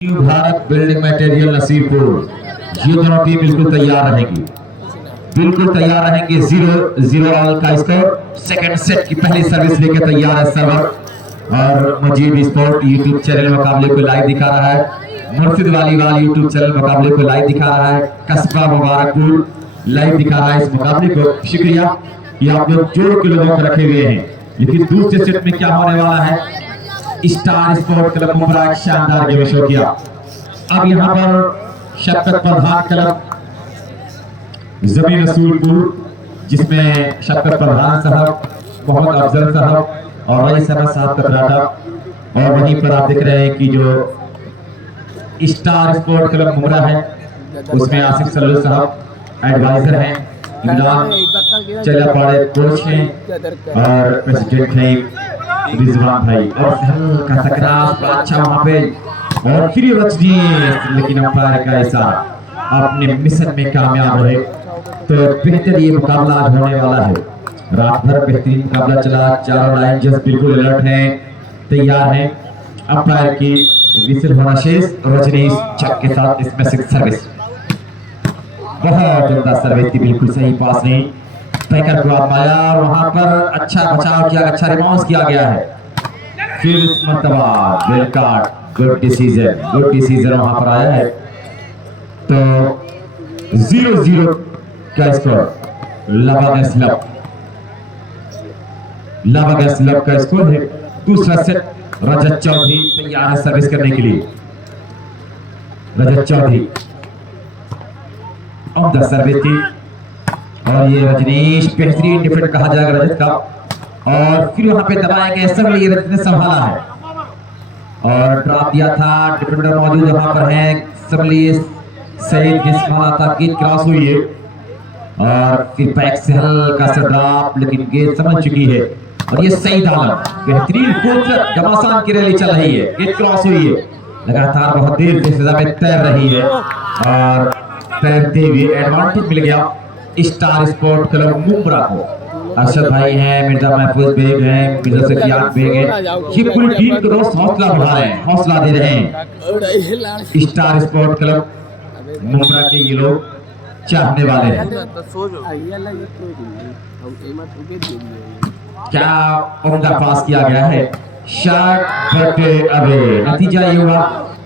Bharat building material Nasirpur, ये दोनों team बिल्कुल तैयार रहेंगी, बिल्कुल तैयार रहेंगे। 0-0 ऑल का स्कोर। सेकंड सेट की पहली सर्विस लेके तैयार है सर्वर और मुजीब स्पोर्ट यूट्यूब चैनल मुकाबले को लाइव दिखा रहा है। मुर्शिद वालीवाल यूट्यूब चैनल मुकाबले को लाइव दिखा रहा है। कस्बा मुबारकपुर लाइव दिखा रहा है इस मुकाबले को। शुक्रिया कि आप लोग जोड़ के लोगों को रखे हुए हैं। लेकिन दूसरे सेट में क्या होने वाला है, स्टार स्पोर्ट क्लब मुंब्रा एक शानदार गेम शो किया। अब यहाँ पर शफकत प्रधान क्लब जमीन रसूलपुर, जिसमें शफकत प्रधान साहब, मोहम्मद अफजल साहब और रईस अहमद साहब कतराटा, और वहीं पर आप देख रहे हैं कि जो स्टार स्पोर्ट क्लब मुंब्रा है उसमें आसिफ सल्लू साहब एडवाइजर हैं, इमरान चलापाड़े कोच हैं और प्रेसिडेंट हैं रिजवान भाई। और हल्का सकरात अच्छा वहां पे और फिर रचनी, लेकिन अंपायर का इशारा अपने मिशन में कामयाब रहे। तो बेहतर ये मुकाबला आज होने वाला है। रात भर बेहतरीन मुकाबला चला, चारों लाइन जस्ट बिल्कुल अलर्ट हैं, तैयार हैं। अंपायर की विसिल होना शेष। रजनीश छक के साथ इसमें सिक्स सर्विस, बहुत उम्दा सर्विस थी, बिल्कुल सही पास नहीं, पैकर को आजमाया और वहां पर अच्छा बचाव किया, अच्छा रिस्पॉन्स किया गया है। फिर इस मर्तबा बिल कार्ड, गुड डिसीजन वहां पर आया है। तो 0-0 का स्कोर। लबागस का स्कोर है। दूसरा सेट रजत चौधरी तैयार है सर्विस करने के लिए। रजत चौधरी उम्दा सर्विस थी और ये रजनीश बेहतरीन डिफेंड कहा जाएगा रजत का। और फिर वहां पे दबाया गया सब, ये रजत ने संभाला है और ड्रॉप दिया था। डिफेंडर मौजूद वहां पर है, सबली सईद ने संभाला था, गेंद क्रॉस हुई है और फिर बैक से हल्का सा ड्रॉप, लेकिन गेंद समझ चुकी है। और ये सईद आलम बेहतरीन कूद, घमासान की रैली चल रही है, गेंद क्रॉस हुई है, लगातार बहुत देर से फिजा में तैर रही है और तैरते हुए एडवांटेज मिल गया स्टार स्पोर्ट क्लब मुंब्रा को। अरशद भाई हैं, मिर्जा महफूज बेग हैं, मिर्जा सफियान बेग हैं, ये पूरी टीम को रोज हौसला बढ़ा रहे हैं, हौसला दे रहे हैं। स्टार स्पोर्ट क्लब मुंब्रा के ये लोग चाहने वाले हैं। क्या उम्दा पास किया गया है, शॉट बट अवे। नतीजा ये हुआ,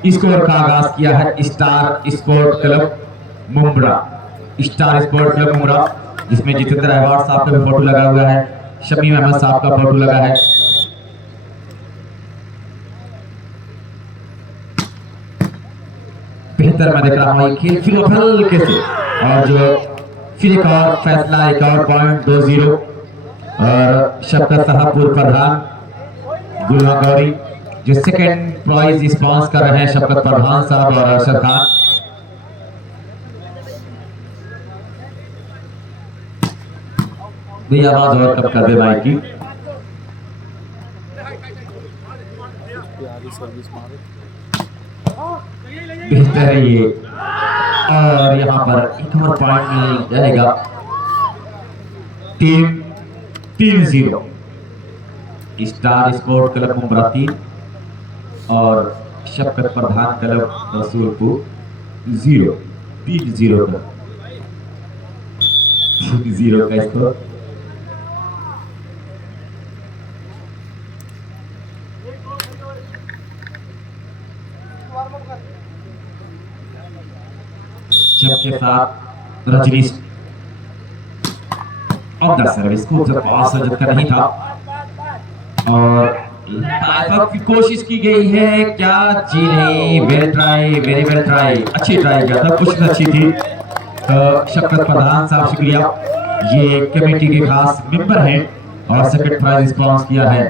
स्कोर का आगाज किया है star sport club Mumbra. Star sport club Mumbra, जिसमें जितेंद्र अहवाड साहब का भी फोटो लगा हुआ है, शमीम अहमद साहब का फोटो लगा है। बेहतर मैं देख रहा हूँ खेल फिर हल्के से, और जो फिर एक और फैसला, एक और पॉइंट 2-0 और शफकत साहबपुर प्रधान गुलवा गौरी जो सेकंड प्राइज स्पॉन्स कर रहे हैं, शफकत प्रधान साहब और अरशद खान। आवाज और कब कर दे भाई की। बेहतर है ये, और यहाँ पर एक और पॉइंट मिल जाएगा। 3-0 स्टार स्पोर्ट क्लब मुंब्रा 3 और शफकत प्रधान क्लब रसूलपुर 0। 3-0 का 3-0 का स्कोर। के साथ रजनीश ऑफ द सर्विस को जब पास का नहीं था और की कोशिश की गई है, क्या जी नहीं, well try, very well try, अच्छी ट्राई किया था, कुछ अच्छी थी। तो शफकत प्रधान साहब शुक्रिया, ये कमेटी के खास मेंबर हैं और सेकंड प्राइज स्पॉन्स किया है।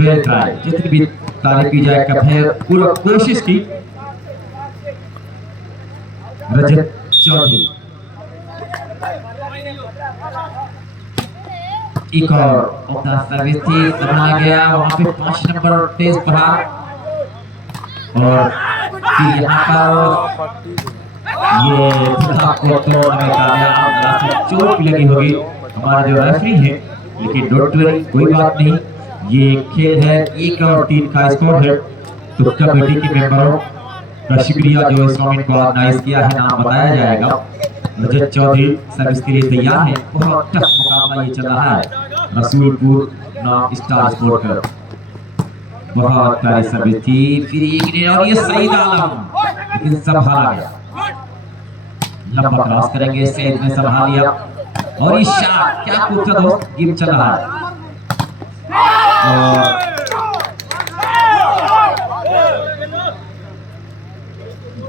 वेल ट्राई, जितनी भी तारीफ की जाए, कब है पूरा कोशिश की। रजत चौधरी एक और अपना सर्विस थी, दबाया गया वहां पे 5 नंबर तेज प्रहार और फिर यहाँ पर ये को तोड़ने में कामयाब। चोट लगी होगी हमारे जो रेफरी है, लेकिन डोंट वरी, कोई बात नहीं, ये खेल है। 1 और 3 का स्कोर है। तो कमेटी के मेंबरों का शुक्रिया जो इस टूर्नामेंट को ऑर्गेनाइज किया है। नाम बताया जाएगा। रजत चौधरी सर्विस के लिए तैयार है। बहुत टफ मुकाबला ये चल रहा है रसूलपुर नाम स्टार स्पोर्ट का। बहुत प्यारी सर्विस थी, फिर एक और ये सईद आलम, लेकिन संभाला गया। लंबा क्रॉस करेंगे, सईद ने संभाल लिया और ये शॉट क्या कूदा दोस्त, गेम चल रहा है। और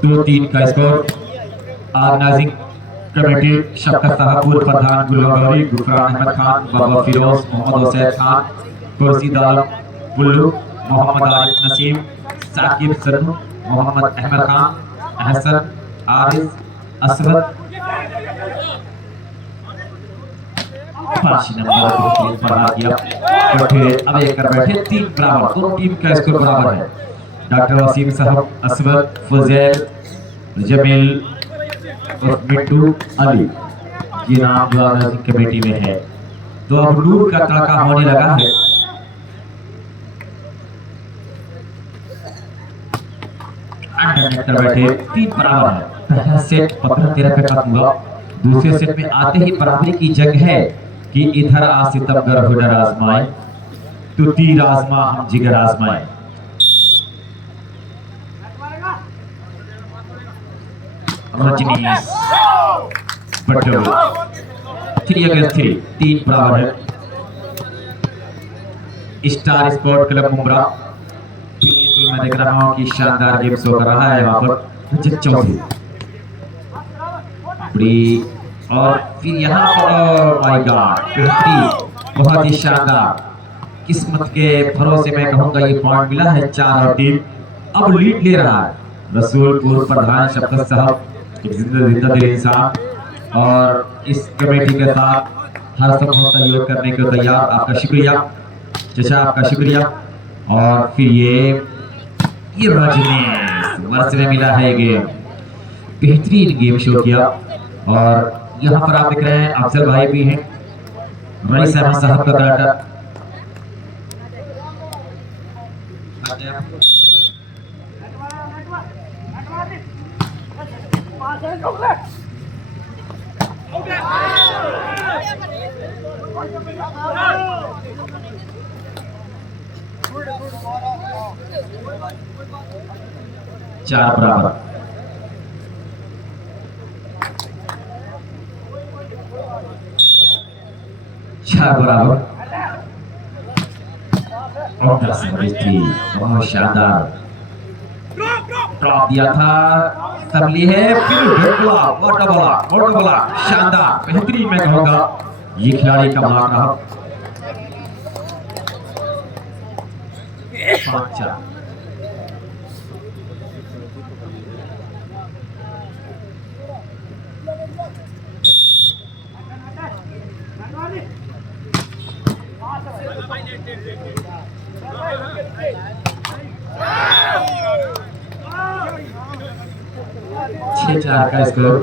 2-3 का स्कोर। ऑर्गेनाइजिंग कमेटी शफकत साहबपुर, प्रधान गुलगौरी, गुफरान अहमद खान, बाबा फिरोज, मोहम्मद हुसैन खान, खुर्शीद आलम पुल्लू, मोहम्मद आरिफ नसीम, साकिब सन्नू, मोहम्मद अहमद खान, अहसन, आरिफ, असरत, 5 नंबर बढ़ा दिया। अब एक कर बैठे 3 बराबर, दोनों टीम का स्कोर बराबर है। डॉक्टर वसीम साहब, असवद, फुजैल, जमील और मिट्टू अली, ये नाम जो ऑर्गेनाइजिंग कमेटी में है। तो अब नूर का तड़का होने लगा है। अंडर बैठे 3 बराबर है। पहला सेट 15-13 पे खत्म हुआ। दूसरे सेट में आते ही बराबरी की जंग है कि इधर आ सितमगर हुनर आजमाए, तो तीर आजमा हम जिगर आजमाए। रजनीश पटोल 3 अगेंस्ट 3 बराबर है। स्टार स्पोर्ट क्लब मुंब्रा, बिल्कुल मैं देख रहा हूँ कि शानदार गेम शो कर रहा है यहाँ पर रजत चौधरी। और फिर यहाँ पर माय गॉड, बहुत ही शानदार किस्मत के भरोसे मैं कहूँगा ये पॉइंट मिला है। 4 और टीम अब लीड ले रहा है। रसूलपुर प्रधान शफकत साहब जिंदा दिल इंसान और इस कमेटी के साथ हर संभव सहयोग करने को तैयार। आपका शुक्रिया चचा, आपका शुक्रिया। और फिर ये रजनीश वर्ष में मिला है गेम, बेहतरीन गेम शो किया। और यहाँ पर आप देख रहे हैं अफजल भाई भी हैं, रईस अहमद साहब का बैटर। चार बराबर। और 10 थी, बहुत शानदार ड्रॉप दिया था, सबली है, फिर बोला शानदार बेहतरीन मैं कहूँगा ये खिलाड़ी का मार रहा। 5-4 6-4 का स्कोर।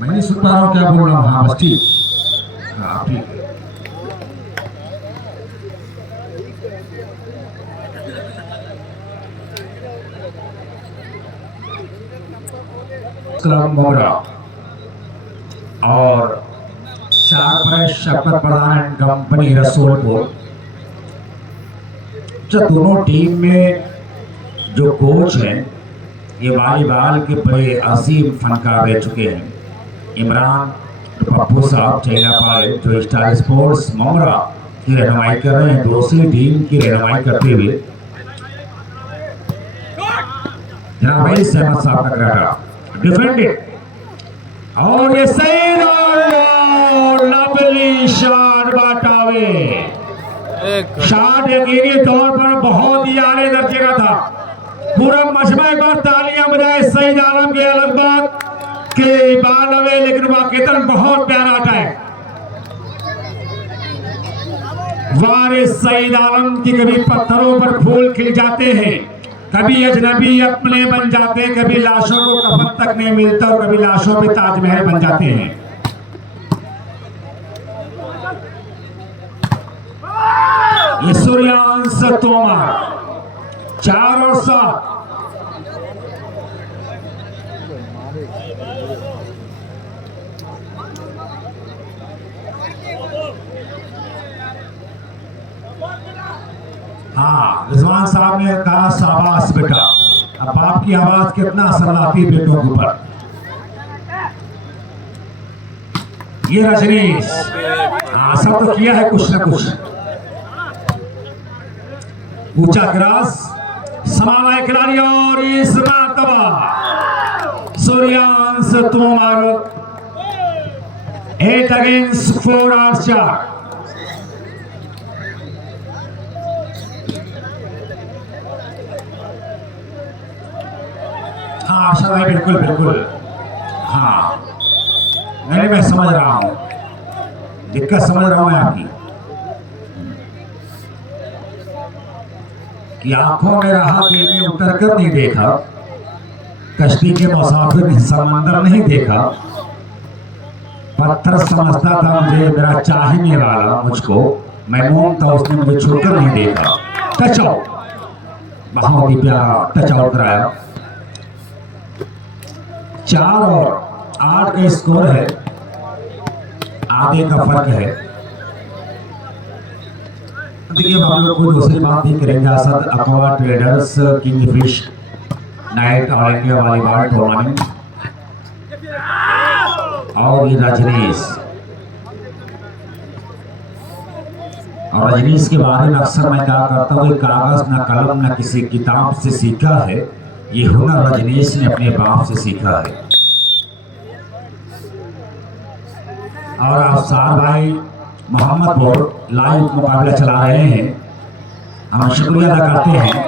मैं नहीं सुन पा रहा हूँ क्या बोल रहा हूँ। हाँ बस ठीक, हाँ ठीक है। क्लब मोगरा और शारपरश शपथ प्रधान एंड कंपनी रसूलपुर। जो दोनों टीम में जो कोच हैं ये वॉलीबॉल के बड़े अजीम फनकार रह चुके हैं। इमरान पप्पू साहब चेलापाड़े जो स्टार स्पोर्ट्स मोगरा की रहनुमाई कर रहे हैं, दूसरी टीम की रहनुमाई करते हुए जनाब भाई सहमत साहब का कराटा डिफेंडेड और ये सही लवली शॉट बाटावे। शॉट यकीनी तौर पर बहुत ही आले दर्जे का था। पूरा मजमा एक बार तालियां बजाए सईद आलम के अलग बात के बालवे, लेकिन वाकई बहुत प्यारा अटैक। वारिस सईद आलम की कभी पत्थरों पर फूल खिल जाते हैं, कभी अजनबी अपने बन जाते हैं, कभी लाशों को कफन तक नहीं मिलता और कभी लाशों पे ताजमहल बन जाते हैं। ये सूर्यांश तोमर 4 और 7। हाँ, रिजवान साहब ने कहा शाबाश बेटा। अब बाप की आवाज कितना असर लाती है बेटों के ऊपर। ये रजनीश हाँ सब तो किया है कुछ ना कुछ। ऊंचा क्रॉस संभाला खिलाड़ी और इस मरतबा सूर्यांश तोमर 8 अगेंस्ट 4 और 4। हाँ आशा भाई बिल्कुल बिल्कुल। हाँ नहीं मैं समझ रहा हूँ, दिक्कत समझ रहा हूँ मैं आपकी कि आंखों में रहा दिल में उतर कर नहीं देखा, कश्ती के मुसाफिर ने समंदर नहीं देखा, पत्थर समझता था मुझे मेरा चाहने वाला मुझको, मैं मोम था उसने मुझे छूकर नहीं देखा। टच आउट, बहुत ही प्यारा टच आउट कराया। 4 और 8 का स्कोर है, आधे का फर्क है। देखिए हम लोग को दूसरी बात ही करेंगे। Asad aqua traders kingfish night all India volleyball tournament और ये रजनीश। और रजनीश के बारे में अक्सर मैं क्या करता हूँ, कागज न कलम न किसी किताब से सीखा है, ये हुनर रजनीश ने अपने बाप से सीखा है। और अफसार भाई मोहम्मदपुर लाइव मुकाबला चला रहे हैं, हम शुक्रिया अदा करते हैं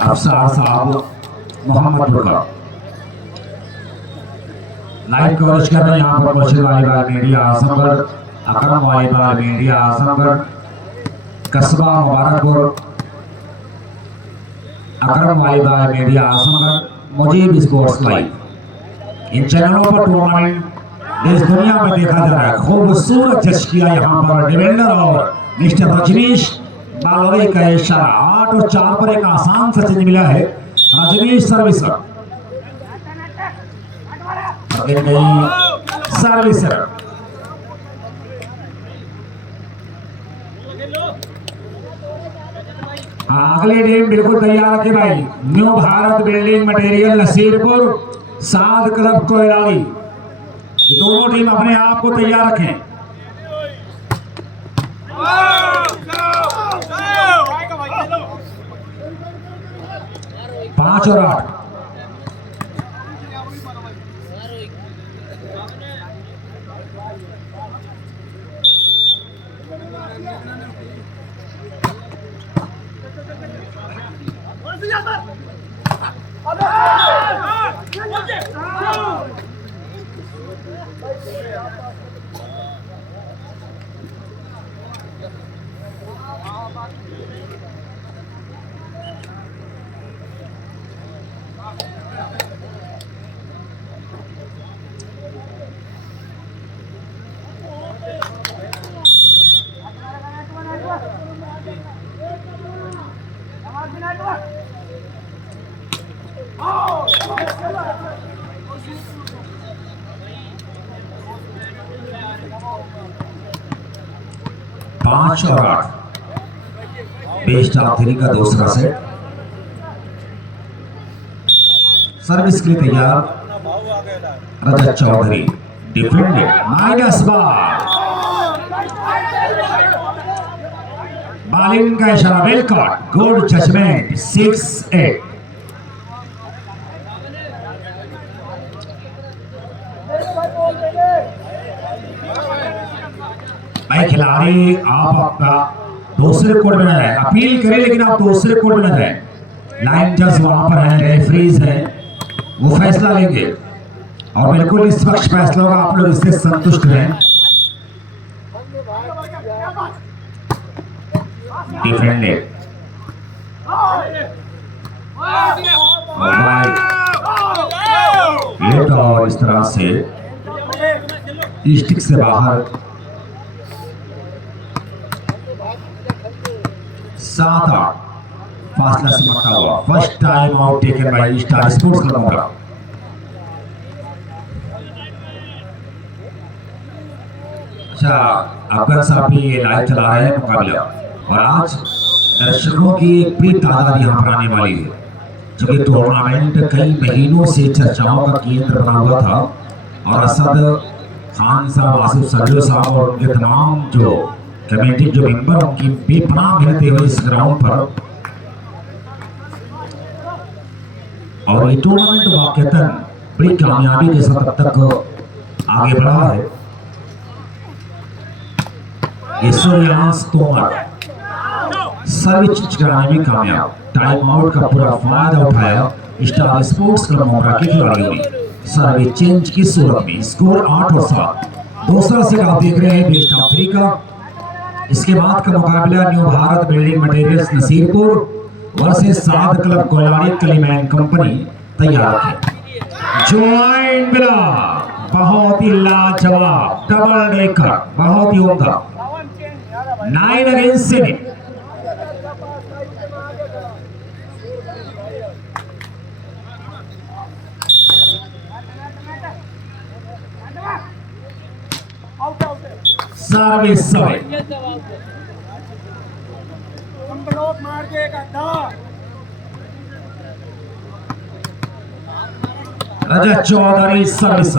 अफसार साहब मोहम्मदपुर का। लाइव कवरेज कर रहे हैं यहाँ पर Murshid volleyball media Azamgarh, Akram volleyball media Azamgarh, कस्बा Mubarakpur, Akram volleyball media Azamgarh, Mujib sports live. इन चैनलों पर टूर्नामेंट देश दुनिया में देखा जा रहा है। खूबसूरत जज किया यहाँ पर डिवेंडर और मिस्टर रजनीश बालवे का इशारा। 8 और 4 पर एक आसान सा चेंज मिला है। रजनीश सर्विसर सर्विसर अगली टीम बिल्कुल तैयार रखे भाई। New Bharat building material Nasirpur, साध क्लब कोयलाली, ये दोनों टीम अपने आप को तैयार रखें। 5 और 8। 5 और 8। बेस्ट ऑफ 3 का दूसरा सेट। सर्विस के लिए तैयार Rajat Chaudhary. Defended minus ball. Bowling का इशारा वेल कॉट। Good judgement. 6-8। भाई खिलाड़ी आप आपका दूसरे कोर्ट में जाए, अपील करें लेकिन आप दूसरे कोर्ट में जाए। लाइन जज वहां पर है, रेफरीज है, वो फैसला लेंगे और बिल्कुल निष्पक्ष फैसला होगा। आप लोग इससे संतुष्ट रहें। डिफेंडेड लेट और इस तरह से स्टिक से बाहर। 7-8 फासला सिमटता हुआ। First time out taken by star sports club Momra. अच्छा, अफगान साहब भी लाइव चला रहे हैं मुकाबला और आज दर्शकों की एक बड़ी तादाद यहाँ पर आने वाली है, क्योंकि टूर्नामेंट कई महीनों से चर्चाओं का केंद्र बना हुआ था और असद खान साहब, आसिफ सल्लू साहब और उनके तमाम जो कमेटी जो मेंबर उनकी बेपनाह मेहनत हुई इस ग्राउंड पर। और ये टूर्नामेंट वाकईतन बड़ी कामयाबी के साथ अब तक आगे बढ़ा है। ये सूर्यांश तोमर सर्विस कराने में कामयाब। टाइम आउट का पूरा फायदा उठाया स्टार स्पोर्ट्स क्लब मोमरा के खिलाड़ियों ने सर्विस चेंज की सूरत में। स्कोर 8 और 7। दूसरा सेट आप देख रहे हैं बेस्ट ऑफ 3 का। इसके बाद का मुकाबला new Bharat building materials Nasirpur versus साध क्लब कोलारी कलीमैन कंपनी। तैयार रखें। ज्वाइंट बिला बहुत ही लाजवाब डबल डेकर, बहुत ही उम्दा। 9 अगेंस्ट 7। सर्विस रजत चौधरी सर्विस।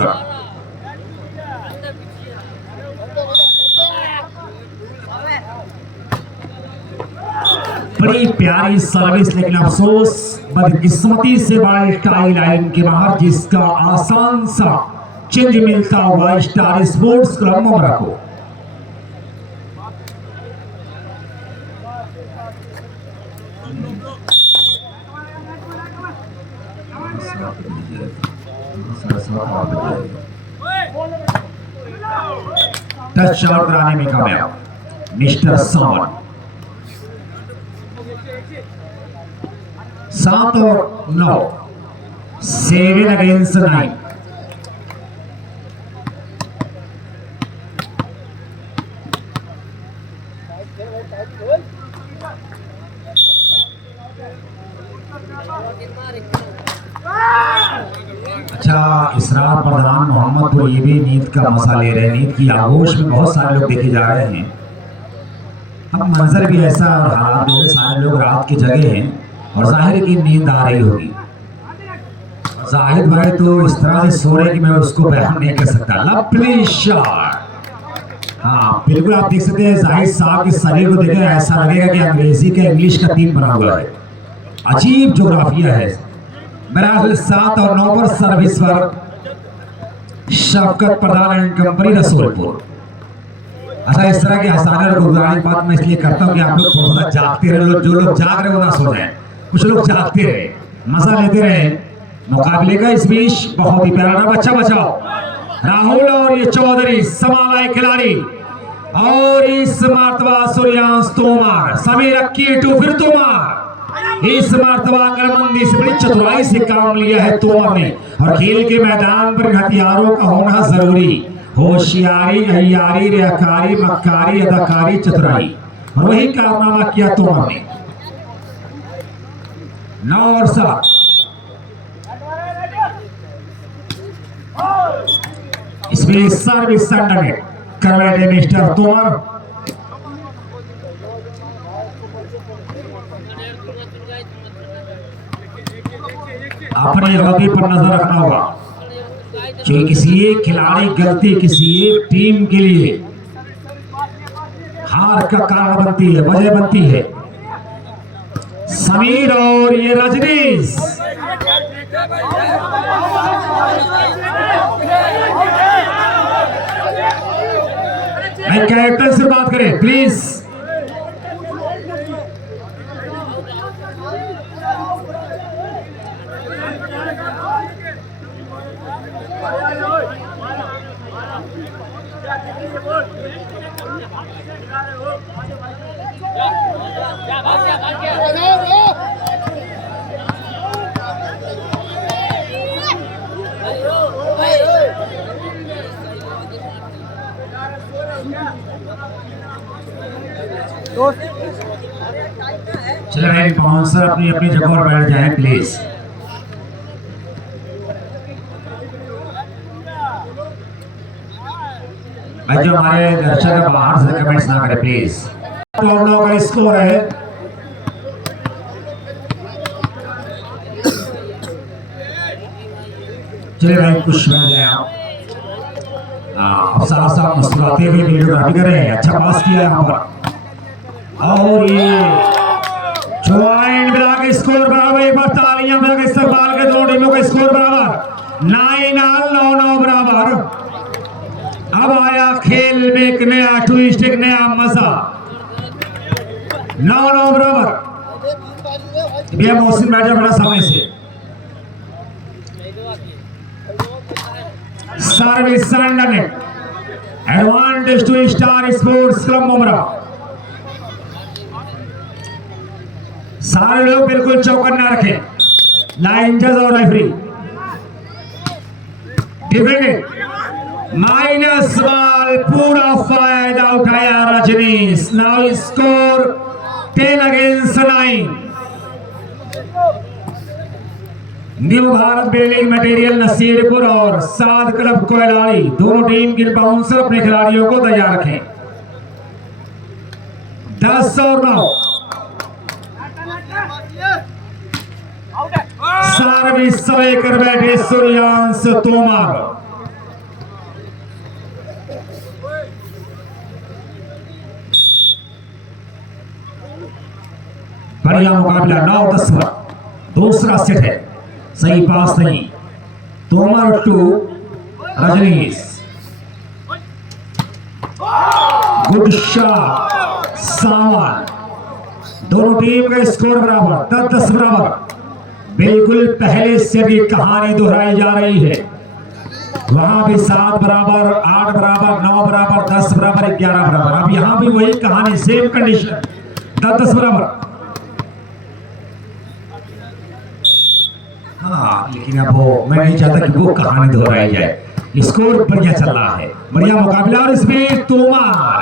बड़ी प्यारी सर्विस, लेकिन अफसोस बदकिस्मती से बॉल टाई लाइन के बाहर, जिसका आसान सा चेंज मिलता हुआ स्टार स्पोर्ट्स क्लब मोमरा को। टच शॉट कराने में कामयाब मिस्टर सावन। 7 और 9। 7 अगेंस्ट 9। अच्छा, इसरार प्रधान मोहम्मदपुर ये भी नींद का मजा ले रहे हैं। नींद की आगोश में बहुत सारे लोग देखे जा रहे हैं। अब मंजर भी ऐसा और हालात में सारे लोग रात की जगह हैं और जाहिर की नींद आ रही होगी। जाहिद भाई तो इस तरह से सो रहे कि मैं उसको बयान नहीं कर सकता। Lovely shot. हाँ बिल्कुल, आप देख सकते हैं जाहिद साहब के शरीर को देखें ऐसा लगेगा कि अंग्रेजी का इंग्लिश का टीम बना हुआ है। अजीब जोग्राफिया है। बहरहाल 7 और 9 पर सर्विस पर शफकत प्रधान एंड कंपनी रसूलपुर। अच्छा, इस तरह के हसाने को बात मैं इसलिए करता हूँ कि आप लोग थोड़ा सा जागते रहे। जो लोग जाग रहे वो ना सो जाए, कुछ लोग जागते रहे, मजा लेते रहे मुकाबले का। इस बीच बहुत ही प्यारा बच्चा बचाओ राहुल और ये चौधरी संभाला खिलाड़ी और इस मर्तबा सूर्यांश तोमर समीर अक्की टू फिर तोमर। इस मर्तबा करमंदी से बड़ी चतुराई से काम लिया है तोमर ने और खेल के मैदान पर हथियारों का होना जरूरी। होशियारी, अय्यारी, रियाकारी, मक्कारी, अदाकारी, चतुराई, और वही कारनामा किया तोमर ने। 9 और 7। इसमें सर्विस करवाए मिस्टर तोमर। अपनी गलती पर नजर रखना होगा कि किसी एक खिलाड़ी गलती किसी एक टीम के लिए हार का कारण बनती है, वजह बनती है। समीर और ये रजनीश मैं कैप्टन से बात करें प्लीज। चलो बाउंसर अपनी अपनी जगह पर बैठ जाए प्लीज। भाई जो हमारे दर्शक बाहर से कमेंट्स ना करें प्लीज। तो हम लोगों का स्कोर है चलिए भाई कुछ बैठ जाए आप। अब साफ मुस्कुराते हुए वीडियोग्राफी कर रहे हैं। अच्छा पास किया यहाँ पर और ये ज्वाइन मिला के स्कोर बराबर। एक बार तालियां मिला के इस्तेमाल के दोनों टीमों का स्कोर बराबर 9-9 बराबर। अब आया खेल में एक नया ट्विस्ट, एक नया मजा। 9-9 बराबर। भैया मोहसिन बैठा बड़ा सामने से service surrender advantage to star sports club Mumbra. सारे लोग बिल्कुल चौकन्ना ना रखें। लाइन जज और रेफरी डिफेंडेड माइनस बॉल पूरा फायदा उठाया Rajneesh. Now score 10-9। New Bharat building material Nasirpur और साद क्लब कोयलाड़ी दोनों टीम के बाउंसर अपने खिलाड़ियों को तैयार रखें। 10 और 9। सर्विस कर बैठे सूर्यांश तोमर। बढ़िया मुकाबला 9-10 पर दूसरा सेट है। सही पास नहीं। Tomar to Rajneesh. Good shot Sawan. दोनों टीम का स्कोर बराबर 10-10 बराबर। बिल्कुल पहले से भी कहानी दोहराई जा रही है। वहां भी 7 बराबर, 8 बराबर, 9 बराबर, 10 बराबर, 11 बराबर। अब यहां भी वही कहानी, सेम कंडीशन 10-10 बराबर। हाँ लेकिन अब वो मैं नहीं चाहता कि वो कहानी दोहराई जाए। स्कोर बढ़िया चल रहा है, बढ़िया मुकाबला। और इसमें तोमर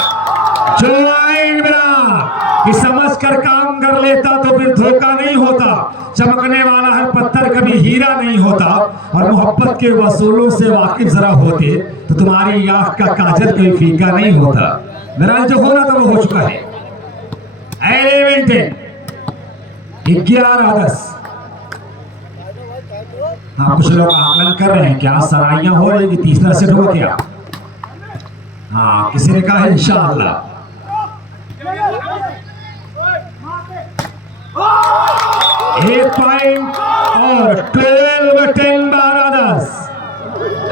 ज्वाइन मिला कि समझ कर काम कर लेता तो फिर धोखा नहीं होता। चमकने वाला हर पत्थर कभी हीरा नहीं होता। और मोहब्बत के वसूलों से वाकिफ जरा होते तो तुम्हारी आंख का काजल कोई फीका नहीं होता। मेरा जो होना था वो हो चुका है। 11-10। हाँ कुछ लोग आकलन कर रहे हैं क्या सराइयां हो रही कि तीसरा सेट होगा क्या। हाँ किसी ने कहा है इंशाअल्लाह। एक पॉइंट और 12-10 12-10।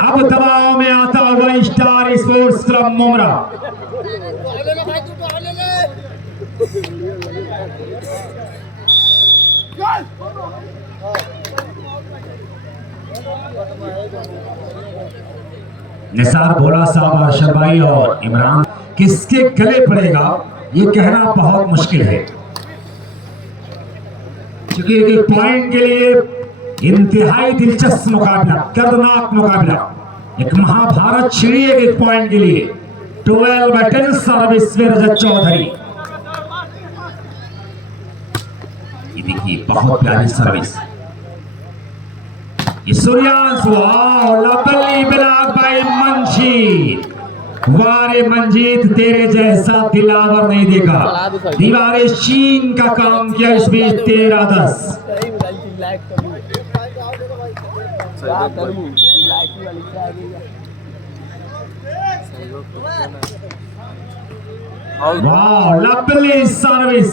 अब दबाव में आता हुआ star sports club Mumra. Nisar Bhola साहब, अरशद भाई और इमरान किसके गले पड़ेगा ये कहना बहुत मुश्किल है, क्योंकि एक पॉइंट के लिए इंतहाई दिलचस्प मुकाबला, दर्दनाक मुकाबला, एक महाभारत छिड़ी एक पॉइंट के लिए। 12-10 सर्विस में रजत चौधरी। ये देखिए बहुत प्यारी सर्विस। सूर्यांश लबली ब्लॉक बाय मंजीत। वारे मंजीत तेरे जैसा दिलावर नहीं देखा। दीवारे चीन का काम किया इसमें 13-10। वाह, लवली सर्विस,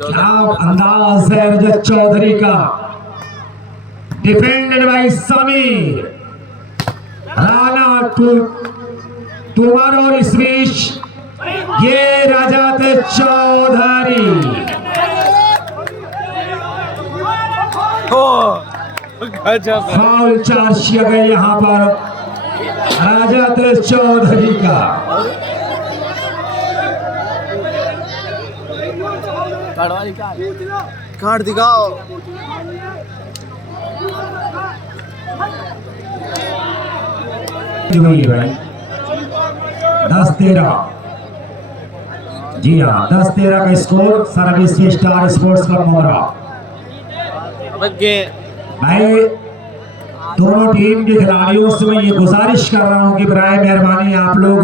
क्या अंदाज है रजत चौधरी का। डिफेंडेड बाय समीर राणा तुमर, और इस बीच ये रजत चौधरी। फाउल चार्ज किया गया यहाँ पर रजत चौधरी का। कार्ड दिखाओ। भाई 10-13, जी हाँ 10-13 का score service star sports club Momra. मैं दोनों टीम के खिलाड़ियों से मैं ये गुजारिश कर रहा हूं कि बराए मेहरबानी आप लोग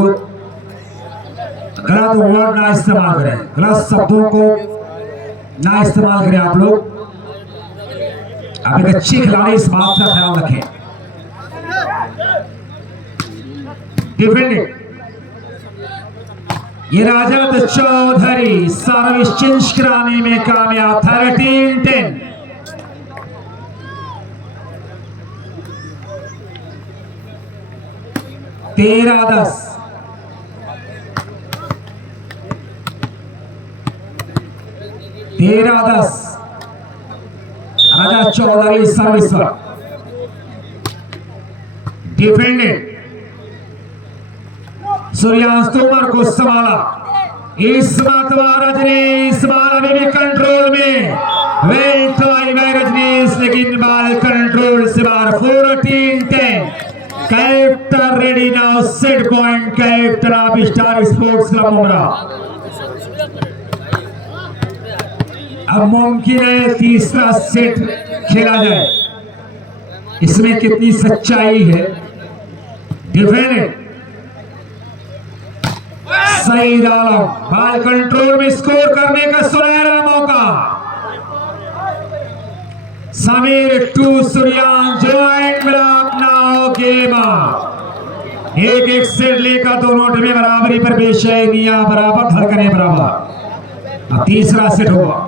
गलत वर्ड ना इस्तेमाल करें, गलत शब्दों को ना इस्तेमाल करें। आप लोग आप एक अच्छी खिलाड़ी, इस बात का ख्याल रखें। डिफेंडेड, ये रजत चौधरी सर्विस चेंज कराने में कामयाब। 13-10, तेरह 10, रजत चौधरी सर्विस पर। डिफेंडेड, सूर्यांश तोमर को संभाला। इस्मत रजनीश बाल अभी भी कंट्रोल में, वेल ट्राई बाय रजनीश, लेकिन बाल कंट्रोल से बाहर। 14-10, captain ready now, set point captain of star sports club Momra. अब मुमकिन है तीसरा सेट खेला जाए, इसमें कितनी सच्चाई है। डिफेंडेड, सईद आलम, बाल कंट्रोल में, स्कोर करने का सुनहरा मौका। समीर 2, सूर्यांश ज्वाइंट मिलाप नाउ गेम। एक सेट लेकर दोनों टीमें बराबरी पर पेश है, निया बराबर, धड़कने बराबर। अब तीसरा सेट होगा।